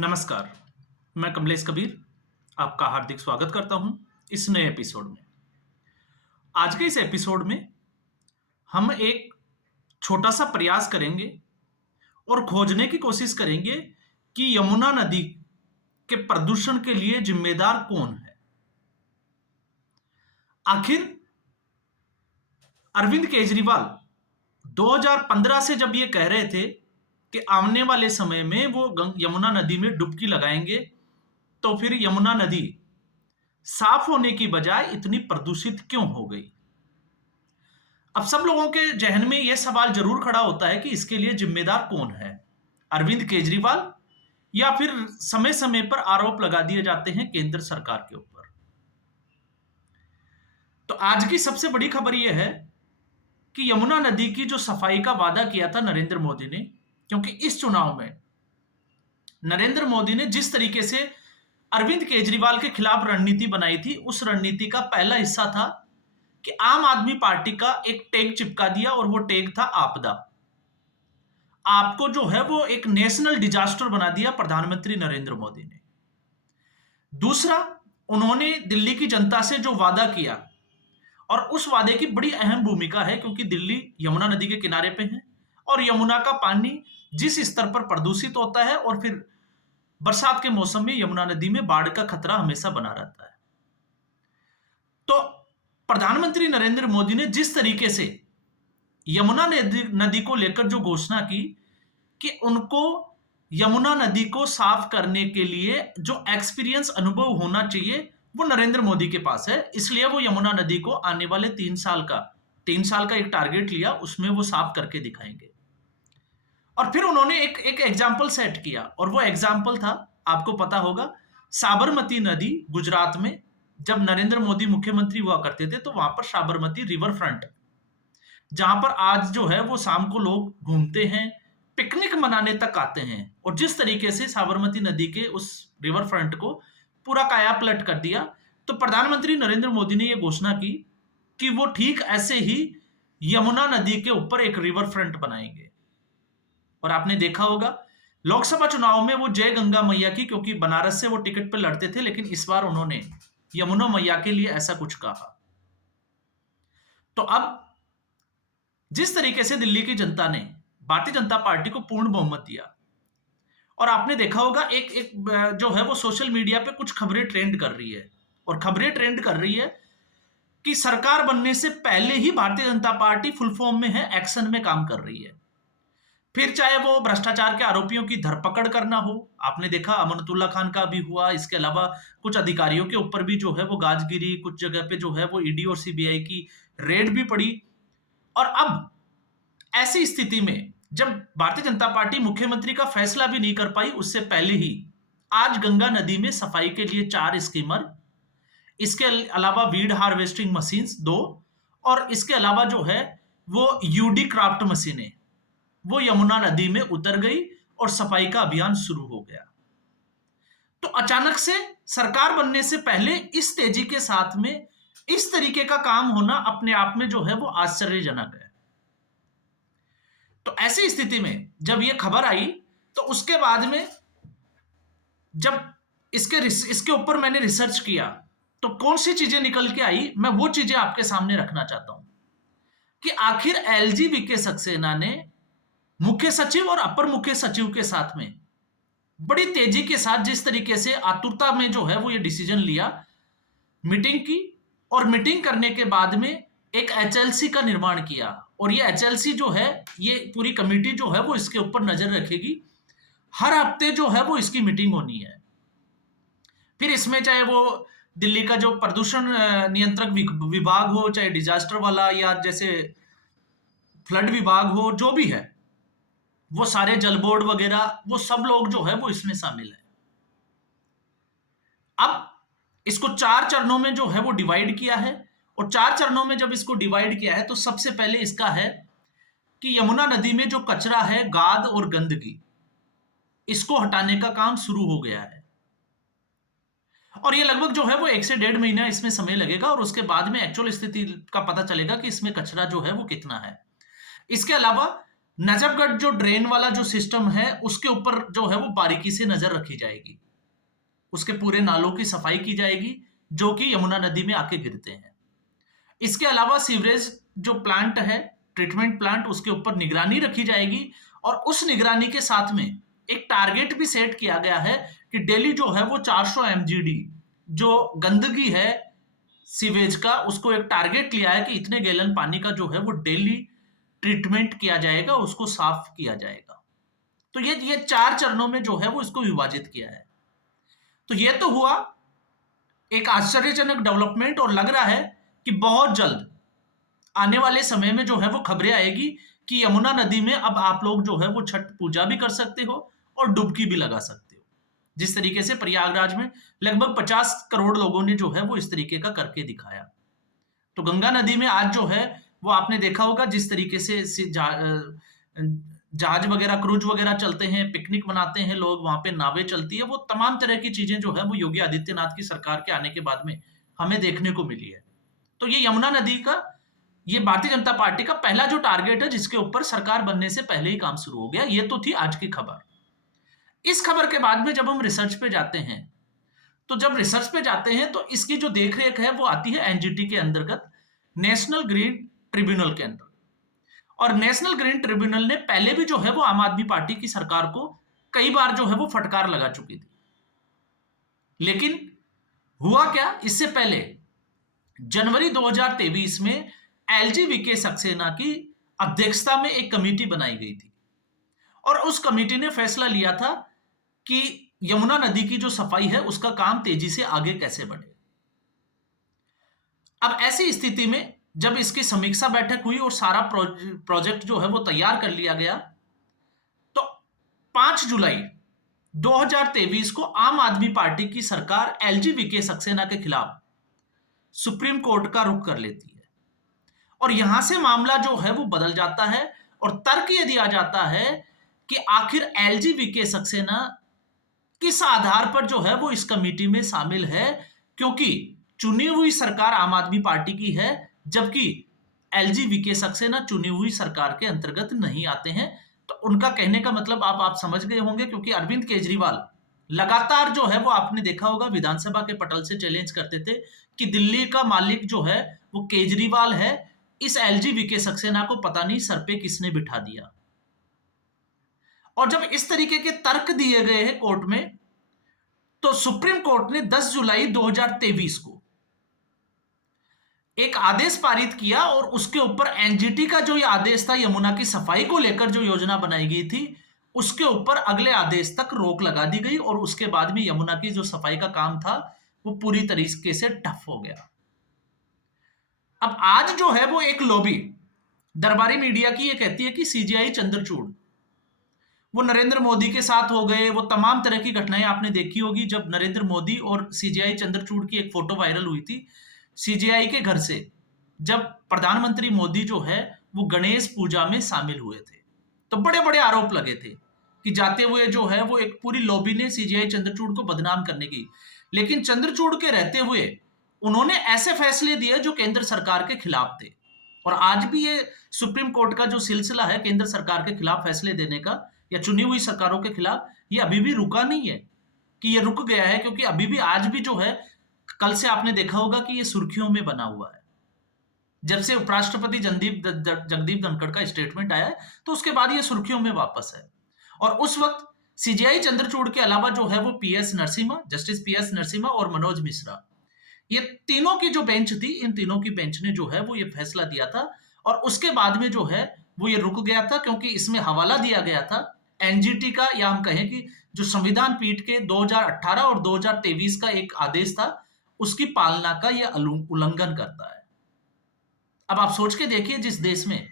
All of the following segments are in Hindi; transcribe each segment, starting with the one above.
नमस्कार, मैं कमलेश कबीर आपका हार्दिक स्वागत करता हूं इस नए एपिसोड में। आज के इस एपिसोड में हम एक छोटा-सा प्रयास करेंगे और खोजने की कोशिश करेंगे कि यमुना नदी के प्रदूषण के लिए जिम्मेदार कौन है? आखिर अरविंद केजरीवाल 2015 से जब ये कह रहे थे कि आने वाले समय में वो यमुना नदी में डुबकी लगाएंगे, तो फिर यमुना नदी साफ होने की बजाय इतनी प्रदूषित क्यों हो गई? अब सब लोगों के जहन में यह सवाल जरूर खड़ा होता है कि इसके लिए जिम्मेदार कौन है? अरविंद केजरीवाल या फिर समय समय पर आरोप लगा दिए जाते हैं केंद्र सरकार के ऊपर। तो आज की सबसे बड़ी खबर यह है कि यमुना नदी की जो सफाई का वादा किया था नरेंद्र मोदी ने, क्योंकि इस चुनाव में नरेंद्र मोदी ने जिस तरीके से अरविंद केजरीवाल के खिलाफ रणनीति बनाई थी, उस रणनीति का पहला हिस्सा था कि आम आदमी पार्टी का एक टैग चिपका दिया और वो टैग था आपदा। आपको जो है वो एक नेशनल डिजास्टर बना दिया प्रधानमंत्री नरेंद्र मोदी ने। दूसरा, उन्होंने दिल्ली की जनता से जो वादा किया, और उस वादे की बड़ी अहम भूमिका है क्योंकि दिल्ली यमुना नदी के किनारे पे है और यमुना का पानी जिस स्तर पर प्रदूषित होता है और फिर बरसात के मौसम में यमुना नदी में बाढ़ का खतरा हमेशा बना रहता है। तो प्रधानमंत्री नरेंद्र मोदी ने जिस तरीके से यमुना नदी को लेकर जो घोषणा की कि उनको यमुना नदी को साफ करने के लिए जो एक्सपीरियंस अनुभव होना चाहिए वो नरेंद्र मोदी के पास है, इसलिए वो यमुना नदी को आने वाले 3 साल का एक टारगेट लिया, उसमें वो साफ करके दिखाएंगे। और फिर उन्होंने एक एग्जाम्पल सेट किया और वो एग्जाम्पल था, आपको पता होगा, साबरमती नदी गुजरात में जब नरेंद्र मोदी मुख्यमंत्री हुआ करते थे तो वहां पर साबरमती रिवर फ्रंट, जहां पर आज जो है वो शाम को लोग घूमते हैं, पिकनिक मनाने तक आते हैं, और जिस तरीके से साबरमती नदी के उस रिवर फ्रंट को पूरा काया पलट कर दिया, तो प्रधानमंत्री नरेंद्र मोदी ने यह घोषणा की कि वो ठीक ऐसे ही यमुना नदी के ऊपर एक रिवर फ्रंट बनाएंगे। और आपने देखा होगा लोकसभा चुनाव में वो जय गंगा मैया की, क्योंकि बनारस से वो टिकट पे लड़ते थे, लेकिन इस बार उन्होंने यमुना मैया के लिए ऐसा कुछ कहा। तो अब जिस तरीके से दिल्ली की जनता ने भारतीय जनता पार्टी को पूर्ण बहुमत दिया, और आपने देखा होगा एक एक जो है वो सोशल मीडिया पे कुछ खबरें ट्रेंड कर रही है, और खबरें ट्रेंड कर रही है कि सरकार बनने से पहले ही भारतीय जनता पार्टी फुल फॉर्म में है, एक्शन में काम कर रही है। फिर चाहे वो भ्रष्टाचार के आरोपियों की धरपकड़ करना हो, आपने देखा अमानतुल्लाह खान का भी हुआ, इसके अलावा कुछ अधिकारियों के ऊपर भी जो है वो गाजगिरी, कुछ जगह पे जो है वो ईडी और सीबीआई की रेड भी पड़ी। और अब ऐसी स्थिति में जब भारतीय जनता पार्टी मुख्यमंत्री का फैसला भी नहीं कर पाई, उससे पहले ही आज गंगा नदी में सफाई के लिए 4 स्कीमर, इसके अलावा वीड हार्वेस्टिंग मशीन्स 2, और इसके अलावा जो है वो यूडी क्राफ्ट मशीनें वो यमुना नदी में उतर गई और सफाई का अभियान शुरू हो गया। तो अचानक से सरकार बनने से पहले इस तेजी के साथ में इस तरीके का काम होना अपने आप में जो है वो आश्चर्यजनक है। तो ऐसी स्थिति में जब ये खबर आई, तो उसके बाद में जब इसके ऊपर मैंने रिसर्च किया, तो कौन सी चीजें निकल के आई, मैं वो चीजें आपके सामने रखना चाहता हूं कि आखिर एलजी वीके सक्सेना ने मुख्य सचिव और अपर मुख्य सचिव के साथ में बड़ी तेजी के साथ जिस तरीके से आतुरता में जो है वो ये डिसीजन लिया, मीटिंग की, और मीटिंग करने के बाद में एक एचएलसी का निर्माण किया, और ये एचएलसी जो है, ये पूरी कमेटी जो है वो इसके ऊपर नजर रखेगी। हर हफ्ते जो है वो इसकी मीटिंग होनी है। फिर इसमें चाहे वो दिल्ली का जो प्रदूषण नियंत्रक विभाग हो, चाहे डिजास्टर वाला या जैसे फ्लड विभाग हो, जो भी है, वो सारे जल बोर्ड वगैरह, वो सब लोग जो है वो इसमें शामिल है। अब इसको 4 चरणों में जो है वो डिवाइड किया है, और 4 चरणों में जब इसको डिवाइड किया है, तो सबसे पहले इसका है कि यमुना नदी में जो कचरा है, गाद और गंदगी, इसको हटाने का काम शुरू हो गया है। और ये लगभग जो है वो 1 से 1.5 महीना इसमें समय लगेगा, और उसके बाद में एक्चुअल स्थिति का पता चलेगा कि इसमें कचरा जो है वो कितना है। इसके अलावा नजफगढ़ जो ड्रेन वाला जो सिस्टम है उसके ऊपर जो है वो बारीकी से नजर रखी जाएगी, उसके पूरे नालों की सफाई की जाएगी जो कि यमुना नदी में आके गिरते हैं। इसके अलावा सीवरेज जो प्लांट है, ट्रीटमेंट प्लांट, उसके ऊपर निगरानी रखी जाएगी और उस निगरानी के साथ में एक टारगेट भी सेट किया गया है कि डेली जो है वो 400 एमजीडी जो गंदगी है सीवेज का, उसको एक टारगेट लिया है कि इतने गैलन पानी का जो है वो डेली ट्रीटमेंट किया जाएगा, उसको साफ किया जाएगा। तो ये 4 चरणों में जो है वो इसको विभाजित किया है। तो ये तो हुआ एक आश्चर्यजनक डेवलपमेंट, और लग रहा है कि बहुत जल्द आने वाले समय में जो है वो खबरें आएगी कि यमुना नदी में अब आप लोग जो है वो छठ पूजा भी कर सकते हो और डुबकी भी लगा सकते हो। जिस तरीके से प्रयागराज में लगभग 50 करोड़ लोगों ने जो है वो इस तरीके का करके दिखाया। तो गंगा नदी में आज जो है वो आपने देखा होगा जिस तरीके से जहाज वगैरह, क्रूज वगैरह चलते हैं, पिकनिक मनाते हैं लोग, वहां पे नावें चलती है, वो तमाम तरह की चीजें जो है वो योगी आदित्यनाथ की सरकार के आने के बाद में हमें देखने को मिली है। तो ये यमुना नदी का, ये भारतीय जनता पार्टी का पहला जो टारगेट है जिसके ऊपर सरकार बनने से पहले ही काम शुरू हो गया। ये तो थी आज की खबर। इस खबर के बाद में जब हम रिसर्च पे जाते हैं, तो जब रिसर्च पे जाते हैं तो इसकी जो देखरेख है वो आती है एनजीटी के अंतर्गत, नेशनल ग्रीन ट्रिब्यूनल के अंदर। और नेशनल ग्रीन ट्रिब्यूनल ने पहले भी जो है वो आम आदमी पार्टी की सरकार को कई बार जो है वो फटकार लगा चुकी थी। लेकिन हुआ क्या, इससे पहले जनवरी 2023 में एलजी वीके सक्सेना की अध्यक्षता में एक कमेटी बनाई गई थी और उस कमेटी ने फैसला लिया था कि यमुना नदी की जो सफाई है उसका काम तेजी से आगे कैसे बढ़े। अब ऐसी स्थिति में जब इसकी समीक्षा बैठक हुई और सारा प्रोजेक्ट जो है वो तैयार कर लिया गया, तो 5 जुलाई 2023 को आम आदमी पार्टी की सरकार एलजी वीके सक्सेना के खिलाफ सुप्रीम कोर्ट का रुख कर लेती है और यहां से मामला जो है वो बदल जाता है और तर्क यह दिया जाता है कि आखिर एलजी वीके सक्सेना किस आधार पर जो है वो इस कमेटी में शामिल है, क्योंकि चुनी हुई सरकार आम आदमी पार्टी की है जबकि एलजी वीके सक्सेना चुनी हुई सरकार के अंतर्गत नहीं आते हैं। तो उनका कहने का मतलब आप समझ गए होंगे, क्योंकि अरविंद केजरीवाल लगातार जो है वो आपने देखा होगा विधानसभा के पटल से चैलेंज करते थे कि दिल्ली का मालिक जो है वो केजरीवाल है, इस एलजी वीके सक्सेना को पता नहीं सर पे किसने बिठा दिया। और जब इस तरीके के तर्क दिए गए हैं कोर्ट में, तो सुप्रीम कोर्ट ने 10 जुलाई 2023 को एक आदेश पारित किया और उसके ऊपर एनजीटी का जो ये आदेश था यमुना की सफाई को लेकर जो योजना बनाई गई थी उसके ऊपर अगले आदेश तक रोक लगा दी गई और उसके बाद में यमुना की जो सफाई का काम था वो पूरी तरीके से ठप हो गया। अब आज जो है वो एक लॉबी दरबारी मीडिया की ये कहती है कि सीजेआई चंद्रचूड़ वो नरेंद्र मोदी के साथ हो गए। वो तमाम तरह की घटनाएं आपने देखी होगी, जब नरेंद्र मोदी और सीजेआई चंद्रचूड़ की एक फोटो वायरल हुई थी सीजेआई के घर से, जब प्रधानमंत्री मोदी जो है वो गणेश पूजा में शामिल हुए थे। तो बड़े बड़े आरोप लगे थे कि जाते हुए जो है वो एक पूरी लॉबी ने सीजेआई चंद्रचूड़ को बदनाम करने की, लेकिन चंद्रचूड़ के रहते हुए उन्होंने ऐसे फैसले दिए जो केंद्र सरकार के खिलाफ थे। और आज भी ये सुप्रीम कोर्ट का जो सिलसिला है केंद्र सरकार के खिलाफ फैसले देने का या चुनी हुई सरकारों के खिलाफ, ये अभी भी रुका नहीं है कि ये रुक गया है, क्योंकि अभी भी आज भी जो है, कल से आपने देखा होगा कि ये सुर्खियों में बना हुआ है। जब से उपराष्ट्रपति जगदीप धनखड़ का स्टेटमेंट आया है तो उसके बाद ये सुर्खियों में वापस है। और उस वक्त सीजेआई चंद्रचूड़ के अलावा जो है वो PS Narasimha, justice PS Narasimha और मनोज मिश्रा, ये तीनों की जो बेंच थी, इन तीनों की बेंच ने जो है वो ये फैसला दिया था और उसके बाद में जो है वो ये रुक गया था, क्योंकि इसमें हवाला दिया गया था एनजीटी का, या हम कहें कि जो संविधान पीठ के 2018 और 2023 का एक आदेश था उसकी पालना का यह उल्लंघन करता है। अब आप सोच के देखिए, जिस देश में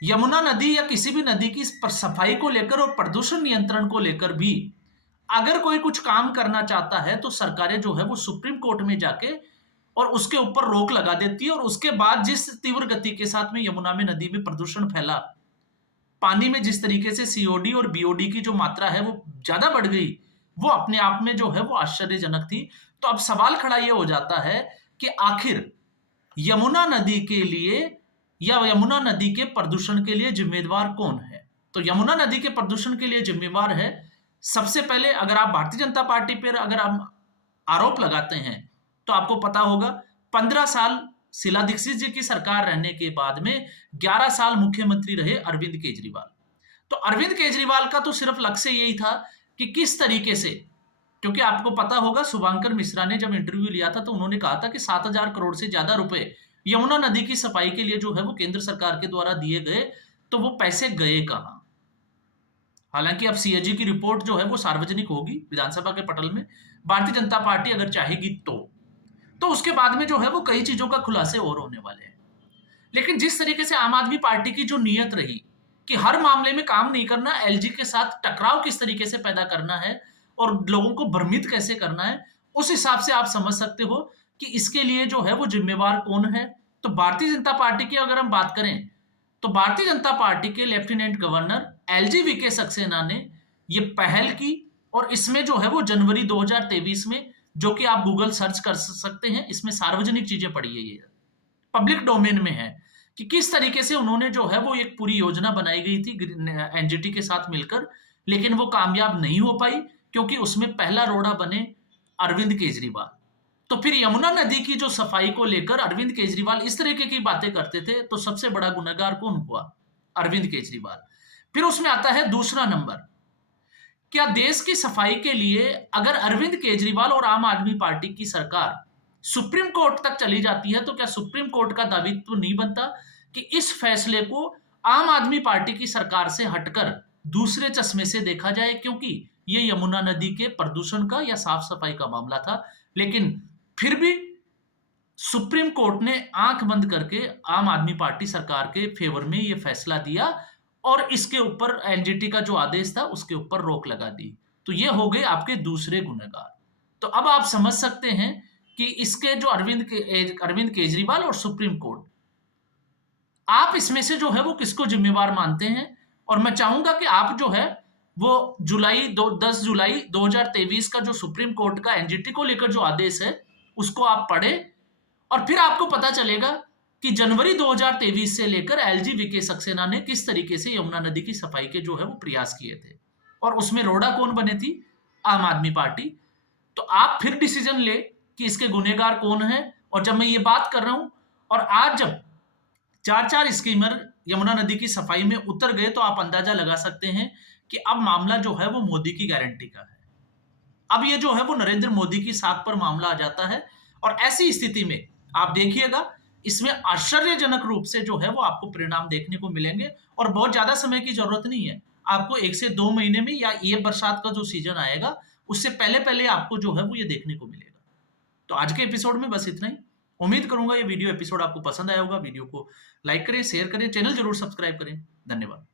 यमुना नदी या किसी भी नदी की सफाई को लेकर और प्रदूषण नियंत्रण को लेकर भी अगर कोई कुछ काम करना चाहता है तो सरकारें जो है वो सुप्रीम कोर्ट में जाके और उसके ऊपर रोक लगा देती है। और उसके बाद जिस तीव्र गति के साथ में यमुना में नदी में प्रदूषण फैला, पानी में जिस तरीके से सीओडी और बीओडी की जो मात्रा है वो ज्यादा बढ़ गई, वो अपने आप में जो है वो आश्चर्यजनक थी। तो अब सवाल खड़ा ये हो जाता है कि आखिर यमुना नदी के लिए या यमुना नदी के प्रदूषण के लिए जिम्मेदार कौन है? तो यमुना नदी के प्रदूषण के लिए जिम्मेवार है, सबसे पहले अगर आप भारतीय जनता पार्टी पर अगर हम आरोप लगाते हैं, तो आपको पता होगा 15 साल शीला दीक्षित जी की सरकार रहने के बाद में 11 साल मुख्यमंत्री रहे अरविंद केजरीवाल। तो अरविंद केजरीवाल का तो सिर्फ लक्ष्य यही था कि किस तरीके से, क्योंकि आपको पता होगा शुभांकर मिश्रा ने जब इंटरव्यू लिया था तो उन्होंने कहा था कि 7,000 करोड़ से ज्यादा रुपए यमुना नदी की सफाई के लिए जो है वो केंद्र सरकार के द्वारा दिए गए, तो वो पैसे गए कहां? हालांकि अब सीएजी की रिपोर्ट जो है वो सार्वजनिक होगी विधानसभा के पटल में, भारतीय जनता पार्टी अगर चाहेगी तो उसके बाद में जो है वो कई चीजों का खुलासे और होने वाले हैं। लेकिन जिस तरीके से आम आदमी पार्टी की जो नीयत रही कि हर मामले में काम नहीं करना, एलजी के साथ टकराव किस तरीके से पैदा करना है और लोगों को भ्रमित कैसे करना है, उस हिसाब से आप समझ सकते हो कि इसके लिए जो है वो जिम्मेवार कौन है। तो भारतीय जनता पार्टी की अगर हम बात करें, तो भारतीय जनता पार्टी के lieutenant governor LG VK Saxena ने ये पहल की, और इसमें जो है वो जनवरी 2023 में, जो कि आप गूगल सर्च कर सकते हैं, इसमें सार्वजनिक चीजें पड़ी है, ये पब्लिक डोमेन में है कि किस तरीके से उन्होंने जो है वो एक पूरी योजना बनाई गई थी एनजीटी के साथ मिलकर, लेकिन वो कामयाब नहीं हो पाई क्योंकि उसमें पहला रोड़ा बने अरविंद केजरीवाल। तो फिर यमुना नदी की जो सफाई को लेकर अरविंद केजरीवाल इस तरीके की बातें करते थे, तो सबसे बड़ा गुनहगार कौन हुआ? अरविंद केजरीवाल। फिर उसमें आता है दूसरा नंबर, क्या देश की सफाई के लिए अगर अरविंद केजरीवाल और आम आदमी पार्टी की सरकार सुप्रीम कोर्ट तक चली जाती है, तो क्या सुप्रीम कोर्ट का दायित्व नहीं बनता कि इस फैसले को आम आदमी पार्टी की सरकार से हटकर दूसरे चश्मे से देखा जाए, क्योंकि ये यमुना नदी के प्रदूषण का या साफ सफाई का मामला था। लेकिन फिर भी सुप्रीम कोर्ट ने आंख बंद करके आम आदमी पार्टी सरकार के फेवर में ये फैसला दिया और इसके ऊपर एनजीटी का जो आदेश था उसके ऊपर रोक लगा दी। तो ये हो गए आपके दूसरे गुनहगार। तो अब आप समझ सकते हैं कि इसके जो अरविंद केजरीवाल और सुप्रीम कोर्ट, आप इसमें से जो है वो किसको जिम्मेवार मानते हैं? और मैं चाहूंगा कि आप जो है वो 10 जुलाई 2023 का जो सुप्रीम कोर्ट का एनजीटी को लेकर जो आदेश है उसको आप पढ़ें, और फिर आपको पता चलेगा कि जनवरी 2023 से लेकर एलजी वीके सक्सेना ने किस तरीके से यमुना नदी की सफाई के जो है वो प्रयास किए थे, और उसमें रोड़ा कौन बने थी? आम आदमी पार्टी। तो आप फिर डिसीजन ले कि इसके गुनहगार कौन है। और जब मैं ये बात कर रहा हूं और आज जब 4-4 स्कीमर यमुना नदी की सफाई में उतर गए, तो आप अंदाजा लगा सकते हैं कि अब मामला जो है वो मोदी की गारंटी का है। अब ये जो है वो नरेंद्र मोदी की साख पर मामला आ जाता है, और ऐसी स्थिति में आप देखिएगा इसमें आश्चर्यजनक रूप से जो है वो आपको परिणाम देखने को मिलेंगे, और बहुत ज्यादा समय की जरूरत नहीं है। आपको 1 से 2 महीने में, या ये बरसात का जो सीजन आएगा उससे पहले पहले आपको जो है वो ये देखने को मिलेगा। तो आज के एपिसोड में बस इतना ही। उम्मीद करूंगा ये वीडियो एपिसोड आपको पसंद आया होगा। वीडियो को लाइक करें, शेयर करें, चैनल जरूर सब्सक्राइब करें। धन्यवाद।